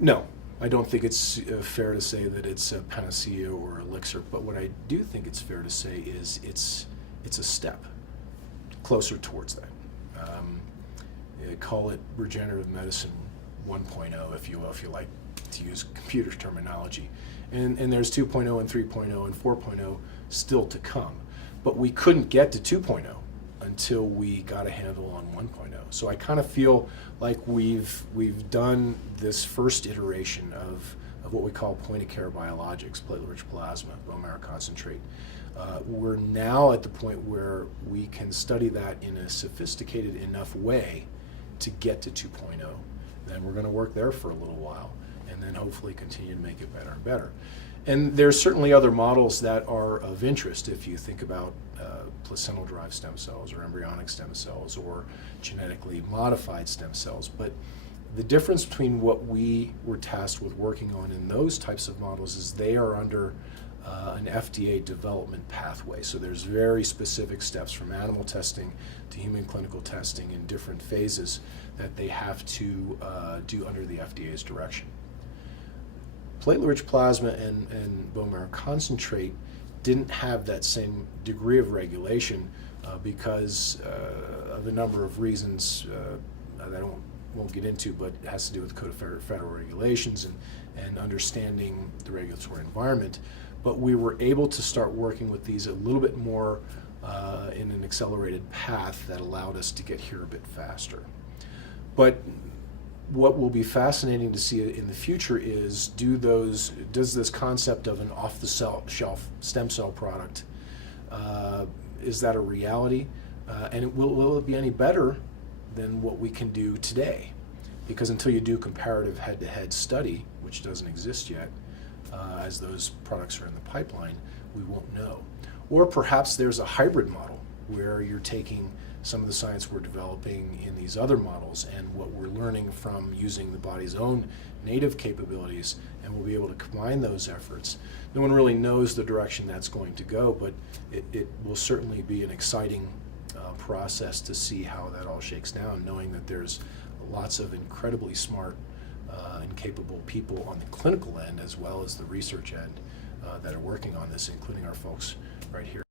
No, I don't think it's fair to say that it's a panacea or elixir, but what I do think it's fair to say is it's a step closer towards that. Call it regenerative medicine 1.0, if you will, if you like to use computer terminology. And there's 2.0 and 3.0 and 4.0 still to come. But we couldn't get to 2.0 until we got a handle on 1.0. So I kind of feel like we've done this first iteration of what we call point-of-care biologics, platelet-rich plasma, bone marrow concentrate. We're now at the point where we can study that in a sophisticated enough way to get to 2.0. Then we're going to work there for a little while, and then hopefully continue to make it better and better. And there's certainly other models that are of interest if you think about placental-derived stem cells or embryonic stem cells or genetically modified stem cells. But the difference between what we were tasked with working on in those types of models is they are under an FDA development pathway. So there's very specific steps from animal testing to human clinical testing in different phases that they have to do under the FDA's direction. Platelet-rich plasma and bone marrow concentrate didn't have that same degree of regulation because of a number of reasons that I won't get into, but it has to do with Code of Federal Regulations and understanding the regulatory environment. But we were able to start working with these a little bit more in an accelerated path that allowed us to get here a bit faster. But what will be fascinating to see in the future is does this concept of an off-the-shelf stem cell product, is that a reality? And will it be any better than what we can do today? Because until you do comparative head-to-head study, which doesn't exist yet, as those products are in the pipeline, we won't know. Or perhaps there's a hybrid model where you're taking some of the science we're developing in these other models and what we're learning from using the body's own native capabilities, and we'll be able to combine those efforts. No one really knows the direction that's going to go, but it will certainly be an exciting process to see how that all shakes down, knowing that there's lots of incredibly smart and capable people on the clinical end as well as the research end that are working on this, including our folks right here.